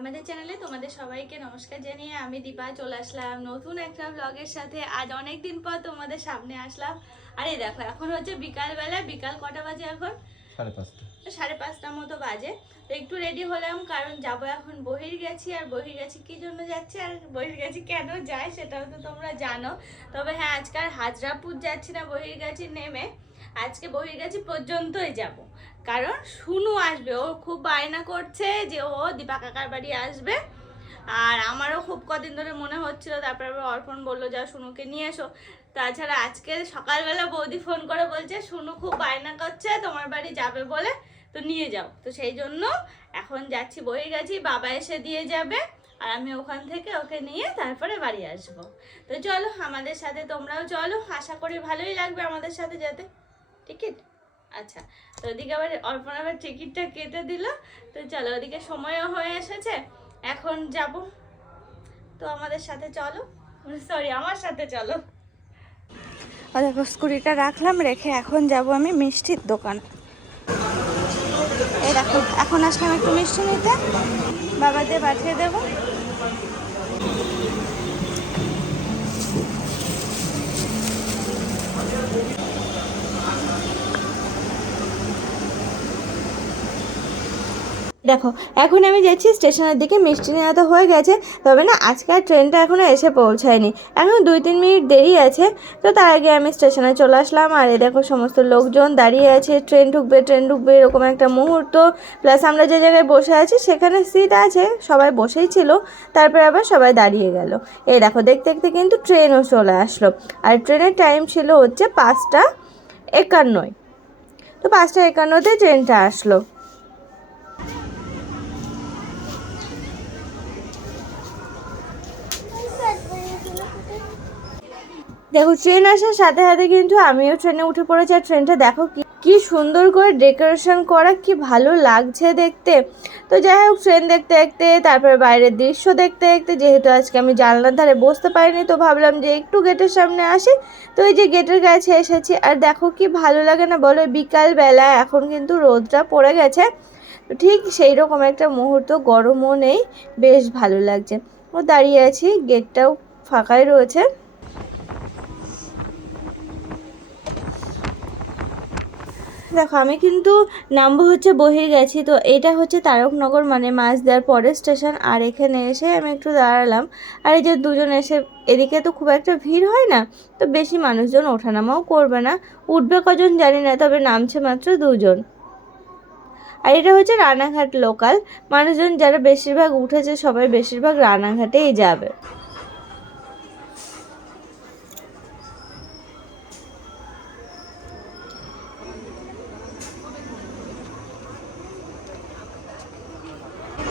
আমাদের চ্যানেলে তোমাদের সবাইকে নমস্কার জানিয়ে আমি দীপা চলে আসলাম নতুন একটা ব্লগের সাথে। আজ অনেক দিন পর তোমাদের সামনে আসলাম। আরে দেখো এখন হচ্ছে বিকালবেলা বিকাল কটা বাজে এখন? সাড়ে পাঁচটা। সাড়ে পাঁচটার মতো বাজে। তো একটু রেডি হলাম কারণ যাব এখন বহির গেছি আর বহির গেছি কি জন্য যাচ্ছি আর বহির গেছি কেন যায় সেটাও তো তোমরা জানো। তবে হ্যাঁ আজকাল হাজরাপুর যাচ্ছি না বহির গেছি নেমে। আজকে বহির গেছি পর্যন্তই যাব। কারণ শুনু আসবে, ও খুব বায়না করছে যে ও দীপা কাকার বাড়ি আসবে। আর আমারও খুব কদিন ধরে মনে হচ্ছিল, তারপরে অর্পণ বলল যা শুনুকে নিয়ে এসো। তাছাড়া আজকে সকালবেলা বৌদি ফোন করে বলছে, শুনু খুব বায়না করছে, তোমার বাড়ি যাবে বলে, তো নিয়ে যাও। তো সেই জন্য এখন যাচ্ছি বই গেছি, বাবা এসে দিয়ে যাবে, আর আমি ওখান থেকে ওকে নিয়ে তারপরে বাড়ি আসব। তো চলো, আমাদের সাথে তোমরাও চলো, আশা করি ভালোই লাগবে আমাদের সাথে যেতে। টিকিট? আচ্ছা তো ওদিকে আবার অর্পণ আবার টিকিটটা কেটে দিল। তো চলো, ওদিকে সময়ও হয়ে এসেছে, এখন যাব। তো আমাদের সাথে চলো। সরি আমার সাথে চলো। দেখো, স্কুটিটা রাখলাম, রেখে এখন যাব আমি মিষ্টির দোকান। এই দেখো, এখন আসলাম একটু মিষ্টি নিতে। বাবা দিয়ে পাঠিয়ে দেবো। দেখো, এখন আমি যাচ্ছি স্টেশনের দিকে, মিষ্টি নেওয়া তো হয়ে গেছে, তবে না, আজকের ট্রেনটা এখনও এসে পৌঁছায়নি। এখন দুই তিন মিনিট দেরি আছে, তো তার আগে আমি স্টেশনে চলে আসলাম, আর এ দেখো সমস্ত লোকজন দাঁড়িয়ে আছে, ট্রেন ঢুকবে ট্রেন ঢুকবে, এরকম একটা মুহূর্ত। প্লাস আমরা যে জায়গায় বসে আছি, সেখানে সিট আছে, সবাই বসেই ছিল, তারপরে আবার সবাই দাঁড়িয়ে গেল। এই দেখো, দেখতে দেখতে কিন্তু ট্রেনও চলে আসলো, আর ট্রেনের টাইম ছিল হচ্ছে পাঁচটা একান্নয়। তো পাঁচটা একান্নতে ট্রেনটা আসলো। দেখো ট্রেন আসার সাথে সাথে কিন্তু আমিও ট্রেনে উঠে পড়েছি। আর ট্রেনটা দেখো কি কি সুন্দর করে ডেকোরেশন করা, কি ভালো লাগছে দেখতে। তো যাই হোক ট্রেন দেখতে দেখতে, তারপরে বাইরের দৃশ্য দেখতে দেখতে, যেহেতু আজকে আমি জানলার ধারে বসতে পারিনি, তো ভাবলাম যে একটু গেটের সামনে আসি। তো এই যে গেটের কাছে এসেছি, আর দেখো কি ভালো লাগে না বলো, বিকালবেলা এখন কিন্তু রোদটা পড়ে গেছে। তো ঠিক সেই রকম একটা মুহূর্ত, গরমও নেই, বেশ ভালো লাগছে। ও দাঁড়িয়ে আছি গেটটাও ফাঁকাই রয়েছে। দেখো, আমি কিন্তু নামবো হচ্ছে বহির গেছি, তো এটা হচ্ছে তারকনগর মানে মাছ দেওয়ার পরের স্টেশন, আর এখানে এসে আমি একটু দাঁড়ালাম। আর এই যে দুজন এসে, এদিকে তো খুব একটা ভিড় হয় না, তো বেশি মানুষজন ওঠানামাও করবে না, উঠবে কজন জানি না, তবে নামছে মাত্র দুজন। আর এটা হচ্ছে রানাঘাট লোকাল মানুষজন যারা বেশিরভাগ উঠেছে সবাই বেশিরভাগ রানাঘাটেই যাবে।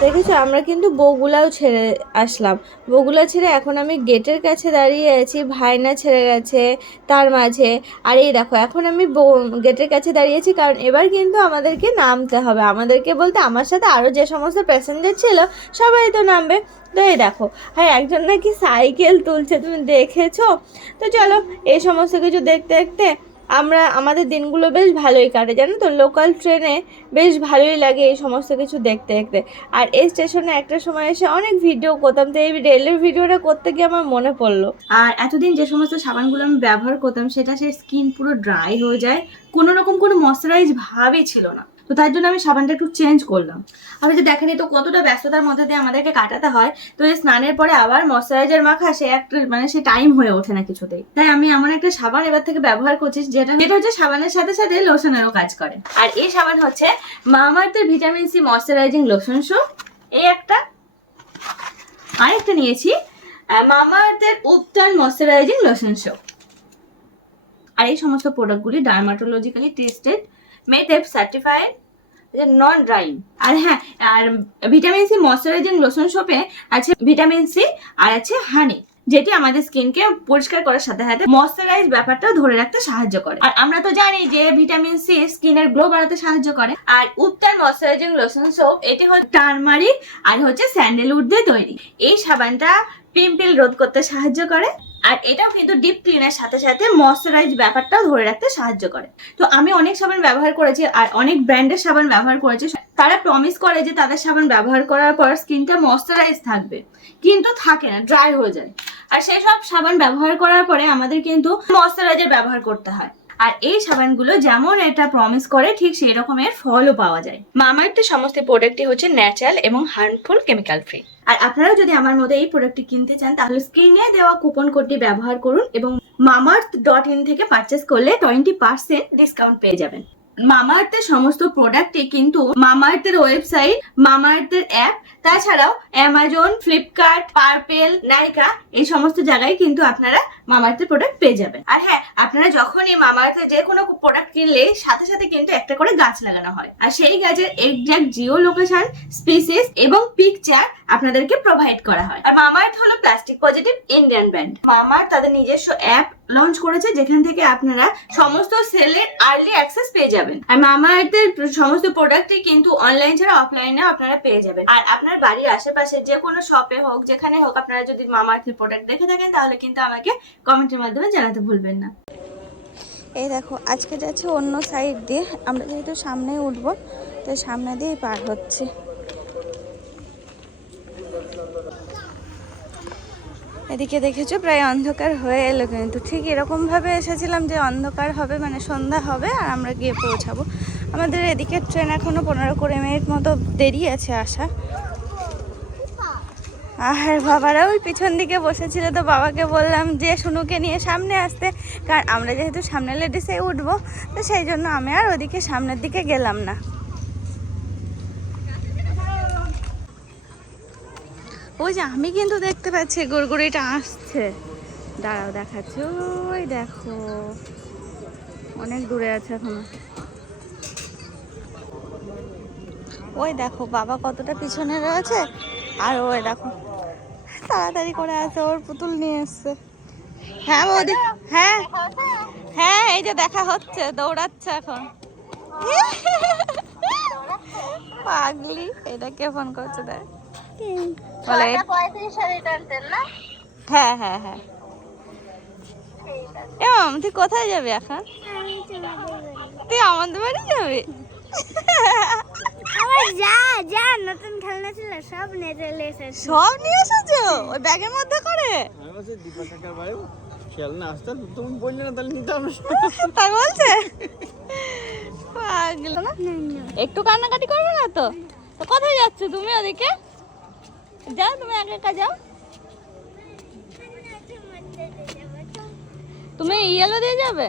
দেখেছ, আমরা কিন্তু বগুলাও ছেড়ে আসলাম। বগুলা ছেড়ে এখন আমি গেটের কাছে দাঁড়িয়ে আছি, ভাইনা ছেড়ে গেছে তার মাঝে। আর এই দেখো, এখন আমি গেটের কাছে দাঁড়িয়েছি কারণ এবার কিন্তু আমাদেরকে নামতে হবে। আমাদেরকে বলতে আমার সাথে আরও যে সমস্ত প্যাসেঞ্জার ছিল, সবাই তো নামবে। তো এই দেখো হ্যাঁ একজন নাকি সাইকেল তুলছে, তুমি দেখেছ? তো চলো, এই সমস্ত কিছু দেখতে দেখতে আমরা, আমাদের দিনগুলো বেশ ভালোই কাটে, জানো তো? লোকাল ট্রেনে বেশ ভালোই লাগে এই সমস্ত কিছু দেখতে দেখতে। আর এই স্টেশনে একটা সময় এসে অনেক ভিডিও করতাম, তো এই রেলের ভিডিওটা করতে গিয়ে আমার মনে পড়ল। আর এতদিন যে সমস্ত সাবানগুলো আমি ব্যবহার করতাম, সেটা সেই স্কিন পুরো ড্রাই হয়ে যায়। কোনো রকম কোনো ময়শ্চারাইজ ভাবই ছিল না। তো তার জন্য আমি সাবানটা একটু চেঞ্জ করলাম। আমি যে দেখেনি, তো কতটা ব্যস্ততার মধ্যে দিয়ে আমাদেরকে কাটাতে হয়। তো এই স্নানের পরে আবার ময়শ্চারাইজার মাখা, সে একটা মানে সে টাইম হয়ে ওঠে না কিছুতেই। তাই আমি এমন একটা সাবান এবার থেকে ব্যবহার করছি, যেটা যেটা হচ্ছে সাবানের সাথে সাথে লোশনেরও কাজ করে। আর এই সাবান হচ্ছে মামার্থের vitamin C moisturising lotion show এই একটা। আরেকটা নিয়েছি মামার্থের উপটান ময়শ্চারাইজিং লোশন শো আর এই সমস্ত প্রোডাক্টগুলি ডার্মাটোলজিক্যালি টেস্টেড মেথেপ সার্টিফাইড নন ড্রাইং আর হ্যাঁ আর ভিটামিন সি ময়শ্চারাইজিং লোশন সোপে আছে ভিটামিন সি আর আছে হানি যেটি আমাদের স্কিনকে পরিষ্কার করার সাথে সাথে ময়শ্চারাইজ ব্যাপারটা ধরে রাখতে সাহায্য করে। আর আমরা তো জানি যে ভিটামিন সি স্কিনের গ্লো বাড়াতে সাহায্য করে। আর উপটার ময়শ্চারাইজিং লোশন সোপ এটি হচ্ছে টার্মারিক আর হচ্ছে স্যান্ডেলউড দিয়ে তৈরি। এই সাবানটা পিম্পল রোধ করতে সাহায্য করে। আর এটাও কিন্তু ডিপ ক্লিনের সাথে সাথে ময়শ্চারাইজ ব্যাপারটাও ধরে রাখতে সাহায্য করে। তো আমি অনেক সাবান ব্যবহার করেছি আর অনেক ব্র্যান্ডের সাবান ব্যবহার করেছি। তারা প্রমিস করে যে তাদের সাবান ব্যবহার করার পর স্কিনটা ময়শ্চারাইজ থাকবে। কিন্তু থাকে না ড্রাই হয়ে যায়। আর সেই সব সাবান ব্যবহার করার পরে আমাদের কিন্তু ময়শ্চারাইজার ব্যবহার করতে হয়। আর এই সাবানগুলো যেমন এটা প্রমিস করে ঠিক সেই রকমের ফলও পাওয়া যায়। মামার্থের সমস্ত প্রোডাক্টই হচ্ছে ন্যাচারাল এবং হার্মফুল কেমিক্যাল ফ্রি আর আপনারা যদি আমার মধ্যে এই প্রোডাক্টটি কিনতে চান তাহলে স্ক্রিনে দেওয়া কুপন কোডটি ব্যবহার করুন এবং মামার্থ ডট ইন থেকে পারচেস করলে টোয়েন্টি পার্সেন্ট ডিসকাউন্ট পেয়ে যাবেন। মামাআর্থের সমস্ত প্রোডাক্টে কিন্তু মামাআর্থের ওয়েবসাইট, মামাআর্থের অ্যাপ, তাছাড়াও অ্যামাজন, ফ্লিপকার্ট, পার্পেল, নাইকা, এই সমস্ত জায়গায় কিন্তু আপনারা মামাআর্থের প্রোডাক্ট পেয়ে যাবেন। আর হ্যাঁ আপনারা যখনই মামাআর্থের যে কোনো প্রোডাক্ট কিনলে সাথে সাথে কিন্তু একটা করে গাছ লাগানো হয়। আর সেই গাছের এক্সাক্ট জিও লোকেশন স্পিসিস এবং পিকচার আপনাদেরকে প্রোভাইড করা হয়। আর মামাআর্থ হলো plastic positive Indian brand Mamaearth তাদের নিজস্ব অ্যাপ লঞ্চ করেছে, যেখান থেকে আপনারা সমস্ত সেলের আর্লি অ্যাক্সেস পেয়ে যাবেন। আর মামা আর্থের সমস্ত প্রোডাক্টই কিন্তু অনলাইন ছাড়া অফলাইনে আপনারা পেয়ে যাবেন। আর আপনার বাড়ির আশেপাশে যে কোনো শপে হোক, যেখানে হোক, আপনারা যদি মামা আর্থের প্রোডাক্ট দেখে থাকেন, তাহলে কিন্তু আমাকে কমেন্টের মাধ্যমে জানাতে ভুলবেন না। এই দেখো, আজকে যাচ্ছে অন্য সাইড দিয়ে, আমরা যেহেতু সামনে উঠবো তো সামনে দিয়েই পার হচ্ছে। এদিকে দেখেছ, প্রায় অন্ধকার হয়ে এলো কিন্তু। ঠিক এরকমভাবে এসেছিলাম যে অন্ধকার হবে মানে সন্ধ্যা হবে আর আমরা গিয়ে পৌঁছাবো। আমাদের এদিকে ট্রেন এখনও পনেরো কুড়ি মিনিট মতো দেরি আছে আসা। আর বাবারা ওই পিছন দিকে বসেছিল তো বাবাকে বললাম যে শুনুকে নিয়ে সামনে আসতে। কারণ আমরা যেহেতু সামনে লেডিসে উঠবো, তো সেই জন্য আমি আর ওদিকে সামনের দিকে গেলাম না। ওই যে আমি কিন্তু দেখতে পাচ্ছি গুড়গুড়িটা আসছে। দাঁড়াও দেখাচ্ছি। ওই দেখো অনেক দূরে আছে এখনও। ওই দেখো বাবা কতটা পিছনে রয়েছে। আর ওই দেখো তাড়াতাড়ি করে আছে ওর পুতুল নিয়ে এসছে। হ্যাঁ বৌদি হ্যাঁ। হ্যাঁ এই যে দেখা হচ্ছে দৌড়াচ্ছে এখন। পাগলি এটা কে ফোন করছে দেখ? হ্যাঁ হ্যাঁ হ্যাঁ। তুই কোথায় যাবি এখন? তুই আমাদের বাড়ি যাবি? আমার যা যা নতুন খেলনা ছিল সব নিয়ে চলে এসেছে সব নিয়ে এসেছ? ওই ব্যাগের মধ্যে করে? আমি বলছি দীপা কাকার বাড়ি খেলনা আসতে তুমি বললে না তাহলে নিতাম না তাই বলছে? একটু কান্নাকাটি করবে না তো? তো কোথায় যাচ্ছ তুমি ওদিকে? যাও তুমি একা একা যাও। তুমি ইয়েলো দিয়ে যাবে?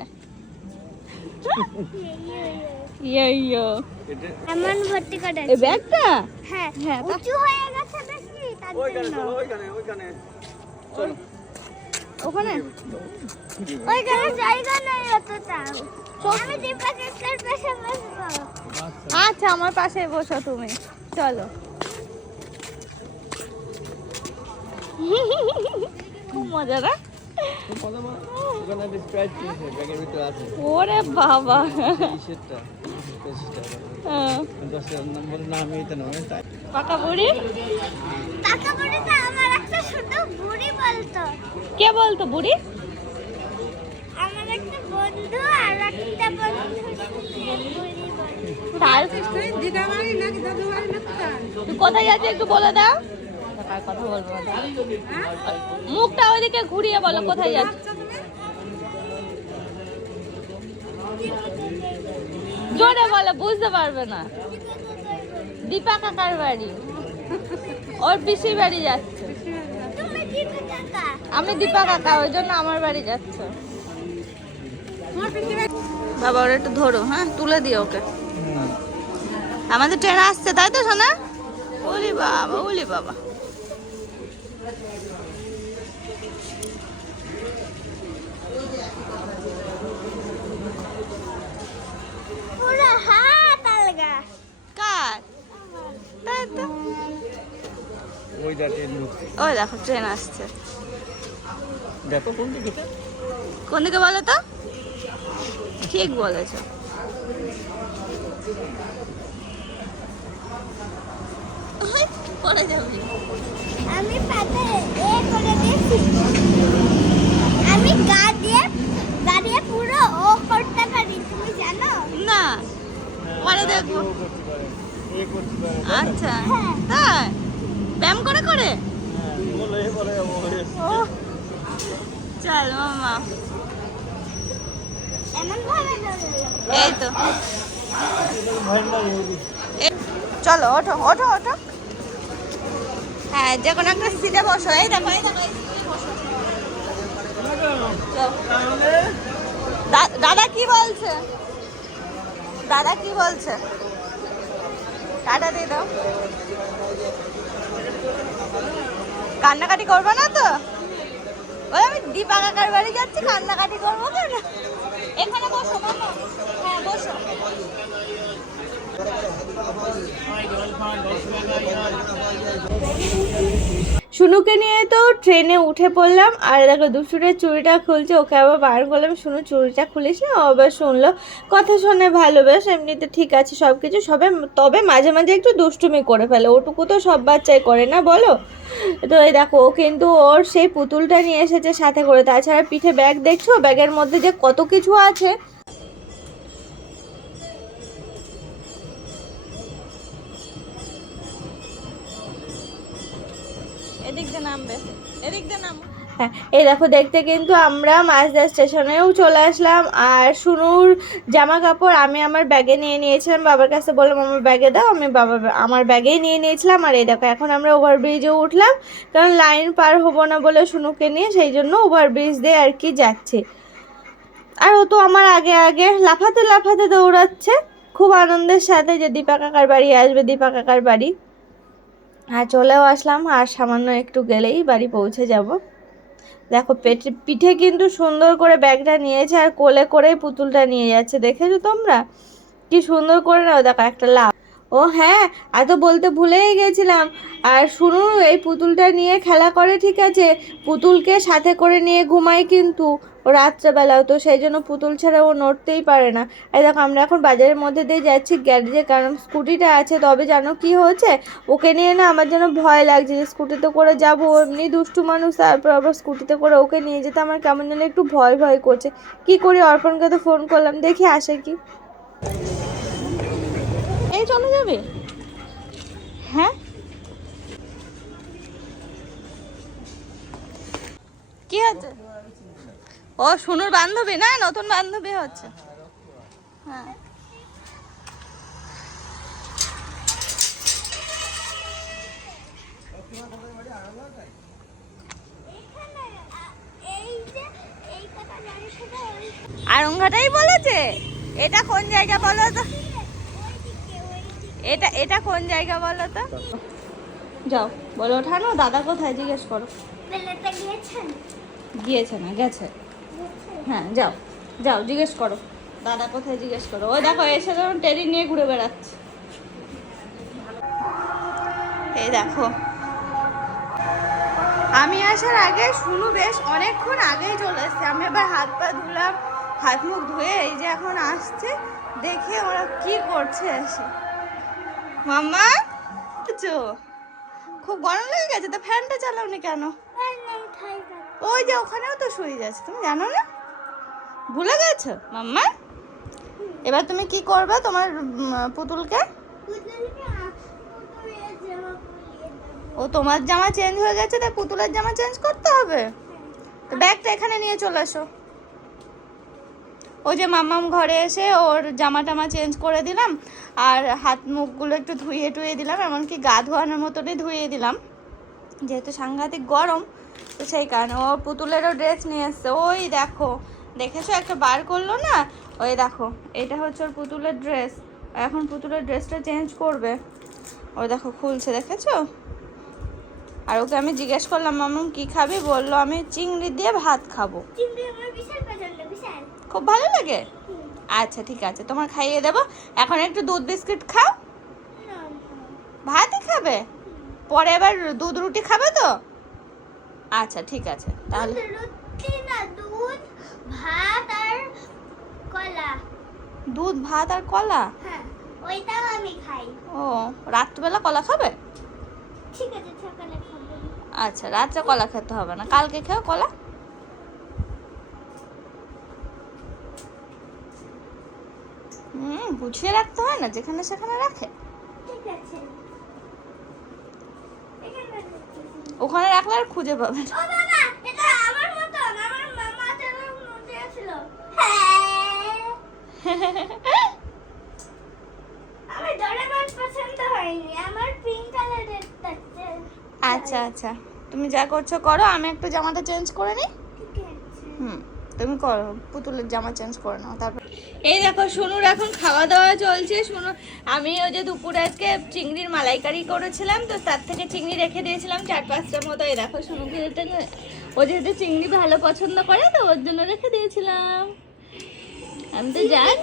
ইয়ে ইয়ে এমন ভর্তি করে এই ব্যাগটা? হ্যাঁ হ্যাঁ, উঁচু হয়ে গেছে বেশি তার জন্য। ওইখানে ওইখানে। চলো। ওখানে? ওইখানে জায়গা নেই অতটা। আমি দীপাকের পাশে বসবো? আচ্ছা আমার পাশে বসো তুমি। চলো। খুব মজা না? ওরে বাবা। হ্যাঁ, পাকা বুড়ি তো আমার একটা ছোট বুড়ি বলতো। কে বলতো বুড়ি? আমার একটা বন্ধু আর একটা বন্ধু বুড়ি বলতো। তার? তুই কোথায় যাচ্ছিস একটু বলে দাও। কার কথা বলব মুখটা ওইদিকে ঘুরিয়ে বলো কোথায় যাচ্ছ জোরে বলো বুঝতে পারবে না। দীপা কাকার বাড়ি। ওর পিসির বাড়ি যাচ্ছে। আমি দীপা কাকা ওই জন্য আমার বাড়ি যাচ্ছে। বাবা ওরা একটু ধরো হ্যাঁ তুলে দিও ওকে। আমাদের ট্রেন আসছে তাই তো সোনা? ওলি বাবা ওলি বাবা পুরো হাত আলগা কার তাই তো ওইটা ট্রেন ঢুকছে ওই দেখো ট্রেন আসছে। দেখো কোন দিকে কোন দিকে বলো তো? ঠিক বলেছ। পড়ে যাবি। আমি পাতে এ করে দিয়েছি। দাঁড়িয়ে পুরো ও করতে পারি তুমি জানো? না পরে দেখব। আচ্ছা। তাই? ব্যায়াম করে করে হ্যাঁ বলে বলে ও হয়েছে। ও চল, মামা। এই তো চলো, ওঠো ওঠো ওঠো। হ্যাঁ যে কোনো একটা সিটে বসো। এই দেখো এই দেখো দাদা কি বলছে? দাদা কি বলছে? টাটা দিয়ে দাও। কান্নাকাটি করব না তো? ওই আমি দীপা কাকার বাড়ি যাচ্ছি, কান্নাকাটি করব কেন? এখানে বসো। হ্যাঁ বসো। শুনুকে নিয়ে তো ট্রেনে উঠে পড়লাম। আর দেখো দুষ্টুরের চুড়িটা খুলছে, ওকে আবার বার করলাম। শুনু, চুড়িটা খুলিস না? ও আবার শুনলো। কথা শুনে ভালোবেস এমনিতে ঠিক আছে সব কিছু সবে, তবে মাঝে মাঝে একটু দুষ্টুমি করে ফেলে। ওটুকু তো সব বাচ্চাই করে না, বলো? তো এই দেখো, ও কিন্তু ওর সেই পুতুলটা নিয়ে এসেছে সাথে করে। তাছাড়া পিঠে ব্যাগ দেখছ? ব্যাগের মধ্যে যে কত কিছু আছে হ্যাঁ এই দেখো, দেখতে কিন্তু আমরা মাঝদা স্টেশনেও চলে আসলাম। আর শুনুর জামা কাপড় আমি আমার ব্যাগে নিয়ে নিয়েছিলাম। বাবার কাছে বললাম, আমার ব্যাগে দাও। আমি বাবা, আমার ব্যাগেই নিয়ে নিয়েছিলাম। আর এই দেখো, এখন আমরা ওভারব্রিজে উঠলাম। কারণ লাইন পার হব না বলে শুনুকে নিয়ে সেই জন্য ওভারব্রিজ দিয়ে আর কি যাচ্ছে। আর ও তো আমার আগে আগে লাফাতে লাফাতে দৌড়াচ্ছে। খুব আনন্দের সাথে যে দীপা কাকার বাড়ি আসবে, দীপা কাকার বাড়ি। আর চলেও আসলাম, আর সামান্য একটু গেলেই বাড়ি পৌঁছে যাব। দেখো, পেটে, পিঠে কিন্তু সুন্দর করে ব্যাগটা নিয়েছে, আর কোলে করেই পুতুলটা নিয়ে যাচ্ছে, দেখেছ তোমরা? কি সুন্দর করে নাও, দেখো, একটা লাভ ও হ্যাঁ আর তো বলতে ভুলেই গেছিলাম। আর শুনুন এই পুতুলটা নিয়ে খেলা করে, ঠিক আছে? পুতুলকে সাথে করে নিয়ে ঘুমাই কিন্তু। রাত্রেবেলাও, তো সেই জন্য পুতুল ছাড়া ও নড়তেই পারে না। এই দেখো, আমরা এখন বাজারের মধ্যে দিয়ে যাচ্ছি গ্যারেজে, কারণ স্কুটিটা আছে। তবে জানো কি হয়েছে? ওকে নিয়ে না আমার যেন ভয় লাগছে যে স্কুটিতে করে যাব এমনি দুষ্টু মানুষ, তারপর আবার স্কুটিতে করে ওকে নিয়ে যেতে আমার কেমন যেন একটু ভয় ভয় করছে। কি করি, অর্পণকে তো ফোন করলাম, দেখি আসে কি। এই চলে যাবে? হ্যাঁ? কি হচ্ছে ও সোনুর বান্ধবী না নতুন বান্ধবী হচ্ছে। হ্যাঁ। আরঙ্গাটাই বলেছে? এটা কোন জায়গা বলো তো? এটা এটা কোন জায়গা বলো তো? যাও বলো ওঠানো। দাদা কোথায়? জিজ্ঞেস করো। গিয়েছে না গেছে। হ্যাঁ যাও। যাও জিজ্ঞেস করো। দাদা কোথায় জিজ্ঞেস করো? ওই দেখো এসে যখন টেরি নিয়ে ঘুরে বেড়াচ্ছে। এই দেখো। আমি আসার আগে শুনু বেশ অনেকক্ষণ আগেই চলে এসছে। আমি এবার হাত পা ধুলাম হাত মুখ ধুয়ে এই যে এখন আসছে দেখে ওরা কি করছে এসে। মাম্মা চো খুব গরম লেগে গেছে তো ফ্যানটা চালাওনি কেন? ওই যে ওখানেও তো শুয়ে যাচ্ছে তুমি জানো না? ভুলে গেছো? মাম্মা? এবার তুমি কি করবে তোমার পুতুলকে? ও তোমার জামা চেঞ্জ হয়ে গেছে, তাই পুতুলের জামা চেঞ্জ করতে হবে? তো ব্যাগটা এখানে নিয়ে চলে এসো। ওই যে মাম্মাম ঘরে এসে ওর জামা টামা চেঞ্জ করে দিলাম, আর হাত মুখগুলো একটু ধুয়ে টুয়ে দিলাম, এমনকি গা ধোয়ানোর মতনই ধুয়ে দিলাম। যেহেতু সাংঘাতিক গরম, তো সেই কারণে ও পুতুলেরও ড্রেস নিয়ে এসছে। ওই দেখো দেখেছ? একটা বার করল না? ওই দেখো এটা হচ্ছে ওর পুতুলের ড্রেস এখন পুতুলের ড্রেসটা চেঞ্জ করবে। ওই দেখো খুলছে দেখেছ? আর ওকে আমি জিজ্ঞেস করলাম মামুম কি খাবি? বলল আমি চিংড়ি দিয়ে ভাত খাব। খুব ভালো লাগে? আচ্ছা ঠিক আছে তোমার খাইয়ে দেবো। এখন একটু দুধ বিস্কিট খাও। ভাতই খাবে? পরে আবার দুধ রুটি খাবে তো? আচ্ছা ঠিক আছে তাহলে ভাত আর কলা। দুধ ভাত আর কলা? হ্যাঁ ওইটাও আমি খাই। ও রাত্রিবেলা কলা খাবে? ঠিক আছে সকালে খাব। আচ্ছা রাত্রে কলা খেতে হবে না। কালকে খাও কলা? হুম গুছিয়ে রাখতে হয় না? যেখানে সেখানে রাখে? ঠিক আছে। ওখানে রাখলে আর খুঁজে পাবে না আচ্ছা আচ্ছা তুমি যা করছ করো আমি একটু জামাটা চেঞ্জ করে নিই? হুম তুমি করো পুতুলের জামা চেঞ্জ করে নাও তারপর। এই দেখো শুনুর এখন খাওয়া দাওয়া চলছে। শুনু আমি ওই যে দুপুরে আজকে চিংড়ির মালাইকারি করেছিলাম তো তার থেকে চিংড়ি রেখে দিয়েছিলাম চার পাঁচটার মতো। এই দেখো এটা ও যেহেতু চিংড়ি ভালো পছন্দ করে তো ওর জন্য রেখে দিয়েছিলাম। আমি তো জানি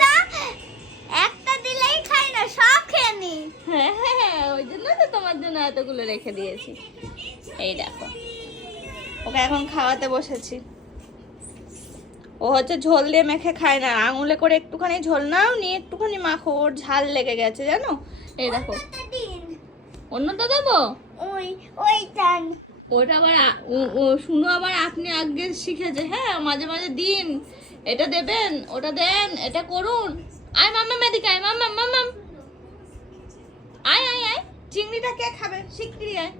না সব খেয়ে নি। হ্যাঁ হ্যাঁ হ্যাঁ ওই জন্য তো তোমার জন্য এতগুলো রেখে দিয়েছি। এই দেখো। ওকে এখন খাওয়াতে বসেছি। ও হচ্ছে ঝোল দিয়ে মেখে খায় না। আঙুলে করে একটুখানি ঝোল নাও নিয়ে একটুখানি মাখো। ওর ঝাল লেগে গেছে জানো? এই দেখো। দিন অন্যটা দেবো ওই ওই টান। ওটা আবার শুনো আবার আপনি আগে শিখেছে। হ্যাঁ মাঝে মাঝে দিন। এটা দেবেন ওটা দেন এটা করুন। আয় মাম্মা মেদিকে আয় মাম্মা মাম্মাম। আয় আয় আয়। চিংড়িটা কে খাবে? শিগগিরই আয়।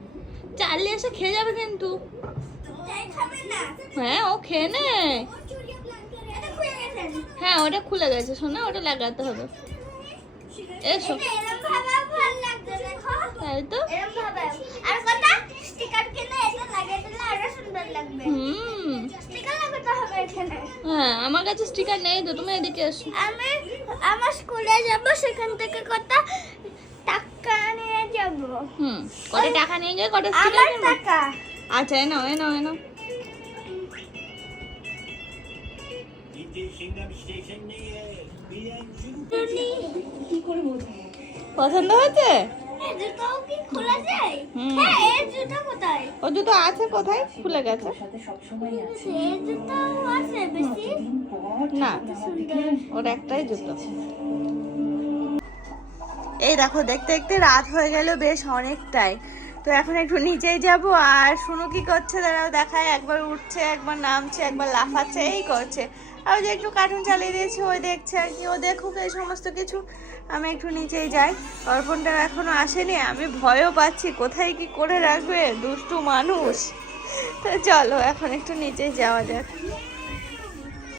চালিয়ে এসে খেয়ে যাবে কিন্তু। হ্যাঁ ও খেয়ে নে। হ্যাঁ ওটা খুলে গেছে। শোনা, ওটা লাগাতে হবে। এসো। তাই তো? কথা হুম। হ্যাঁ আমার কাছে স্টিকার নেই তো। তুমি এদিকে এসো। আমি আমার স্কুলে যাব, সেখান থেকে টাকা হুম কত টাকা নিয়ে গিয়ে আমার স্টিকার টাকা। আচ্ছা এনো এনো এনো পছন্দ হয়েছে। হ্যাঁ ও জুতো আছে কোথায়? খুলে গেছে। না ওর একটাই জুতো। এই দেখো, দেখতে দেখতে রাত হয়ে গেল বেশ অনেকটাই। তো এখন একটু নিচেই যাব, আর শুনো কি করছে? দাঁড়াও দেখায় একবার উঠছে, একবার নামছে, একবার লাফাচ্ছে, এই করছে। আর যে একটু কার্টুন চালিয়ে দিয়েছি, ওই দেখছে আর কি ও দেখুক এই সমস্ত কিছু। আমি একটু নিচেই যাই। অর্পণটা এখনও আসেনি, আমি ভয়ও পাচ্ছি, কোথায় কি করে রাখবে, দুষ্টু মানুষ। তো চলো, এখন একটু নিচেই যাওয়া যাক।